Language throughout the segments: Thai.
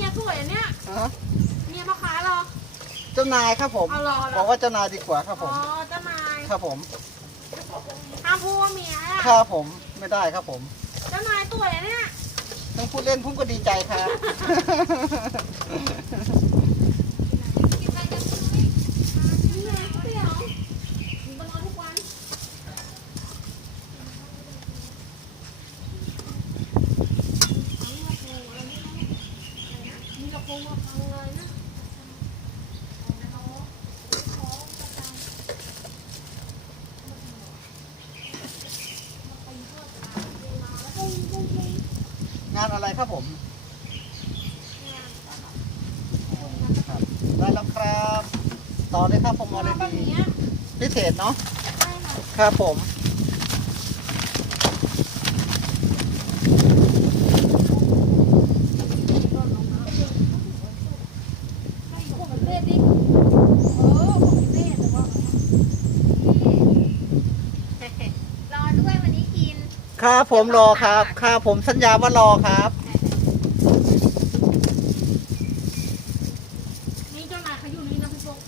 มียสวยอันเนี้ยฮะเมียมาขายเหรอ เจ้านายครับผมเอาเหรอ บอกว่าเจ้านายดีกว่าครับผอ๋อม เจ้านายครับผมห้ามพูดว่าเมียอะครับผมไม่ได้ครับผมเจ้านายสวยอันเนี้ยทั้งพูดเล่นพุ่มก็ดีใจครับ นี่ไงเสี่ยวมึงต้องนอนทุกวันมีกระโปรงมาฟังเลยนะ งานอะไรครับผมครับได้แล้วครับ ต่อเลยครับผมออมาเรแบบดีเนี้ยพิเศษเนาะ ใช่ค่ะ ครับผม ให้พวกมันเล่นดิเออพวกมันเล่นแต่ว่า รอด้วยวันนี้กิน ครับผมรอครับครับผมสัญญาว่ารอครับ นี่เจ้านายเขาอยู่นี่นะพี่โป๊ก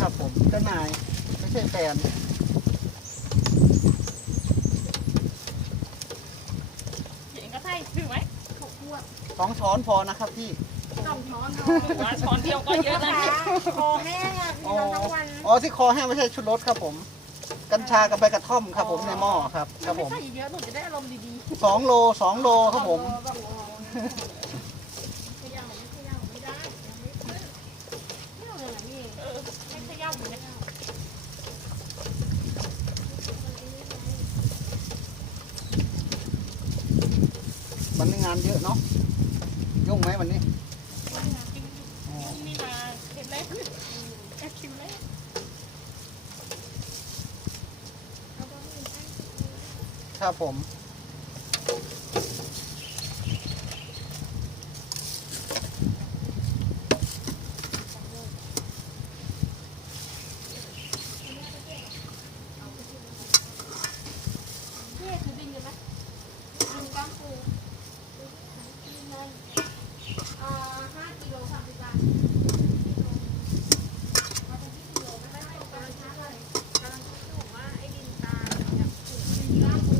ครับผมเจ้านายไม่ใช่แฟนเห็นก็ใช่ถือไหมเขาอ้วนสองช้อนพอนะครับพี่ สองช้อนอว่าช้อนเดียวก็เยอะนะคอแห้งอะอ๋กิอนทั้งวันอ๋อที่คอแห้งไม่ใช่ชุดรสครับผม กัญชากับใบกระท่อมครับผมในหม้อครับครับผมไม่ใส่เยอะหนูจะได้อารมณ์ดีสองโลสองโลครับผมเออแบบโอ้โหเขย่าไม่เขย่าไม่ได้ยังไม่ขึ้นไม่เอาเลยเหรอนี่เออไม่ใช่ย่าเหมือนกันวันนี้งานเยอะเนาะยุ่งไหมวันนี้อ๋อ นี่มาเห็นไหมแอคคิวแรก ครับผมนี่คือบินกันไหมบินก้ามปูอ่าห้ากิโลสามสิบบาทเอาไปที่กิโลไม่ได้กำลังช้าเลยกำลังคิดอยู่ว่าไอ้ดินตาเนี่ยดินก้ามปู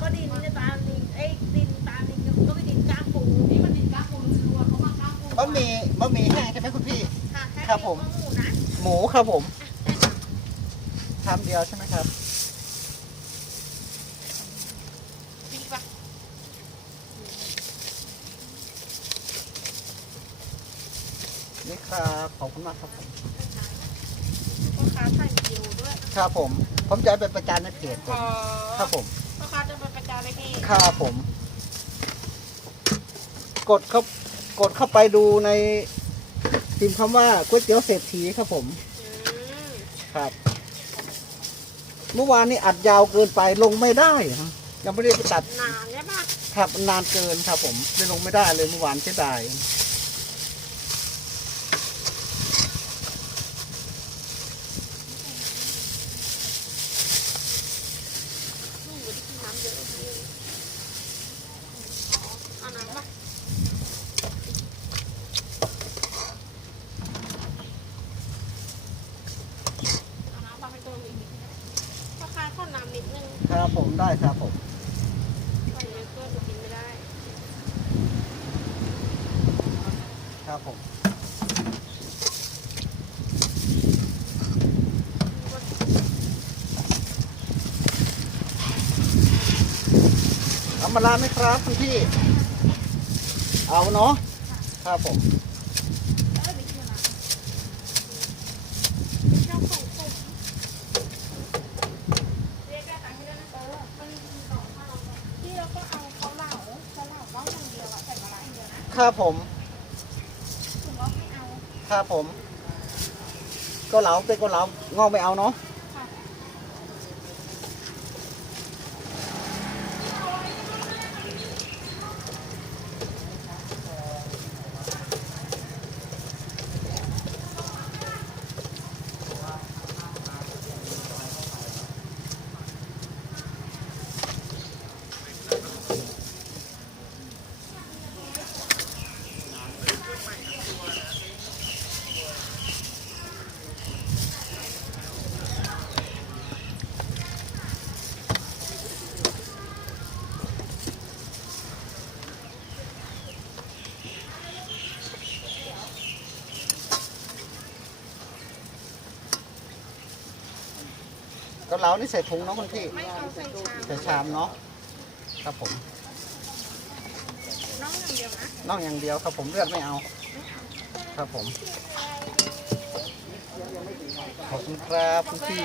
ก็ดินเนี่ยตาลิงไอ้ดินตาลิงก็ไม่ดินก้ามปู นี่มันดินก้ามปูรัวๆเขามาก้ามปู บะ หมี่บะหมี่แห้งใช่ไหมคุณพี่ ค่ะแค่ครับผม หมูนะหมูครับผมชามเดียวใช่ไหมครับจริงปะนี่ครับขอบคุณมากครับผมพ่อค้าใส่เดียวด้วยครับผม ผมจะเอาไปประจานในเพจผอ๋มอครับผม พ่อค้าจะเป็นประจานเลยพี่ครับผม กดเข้า กดเข้าไปดูในพิมพ์คำว่าก๋วยเตี๋ยวเศรษฐีครับผมอืมครับ เมื่อวานนี้อัดยาวเกินไปลงไม่ได้ฮะยังไม่ได้ไปตัดนานใช่ปะครับนานเกินครับผมเลยลงไม่ได้เลยเมื่อวานเสียดาย ลูกอยู่ที่กินน้ำเยอะเลยเอาน้ำปะเอาน้ำปะไปตัวอีกนิดนึงพ่อค้าข้อน้ำนิดนึง ครับผมได้ครับผมใส่เยอะเกินหนูกินไม่ได้ครับผมเอามาลาไหมครับคุณพี่ เอาเนาะครับผม ชอบของผมเรียกได้ตังค์ให้ด้วยนะเออมันมีสองข้าวที่เราก็เอาเขาเหลาเขาเหลาต้องอย่างเดียวอะใส่มาลายอย่างเดียวนะ ครับผมถึงว่าไม่เอาครับผม ก็เหลาเป็นก็เหลางอกไม่เอาเนาะ เกาเหลานี่ใส่ถุงเนาะคุณพี่ไม่เอาใส่ชาม ใส่ชามเนาะครับผมน้องอย่างเดียวนะน่องอย่างเดียวครับผมเลือดไม่เอา ครับผมขอบคุณครับคุณพี่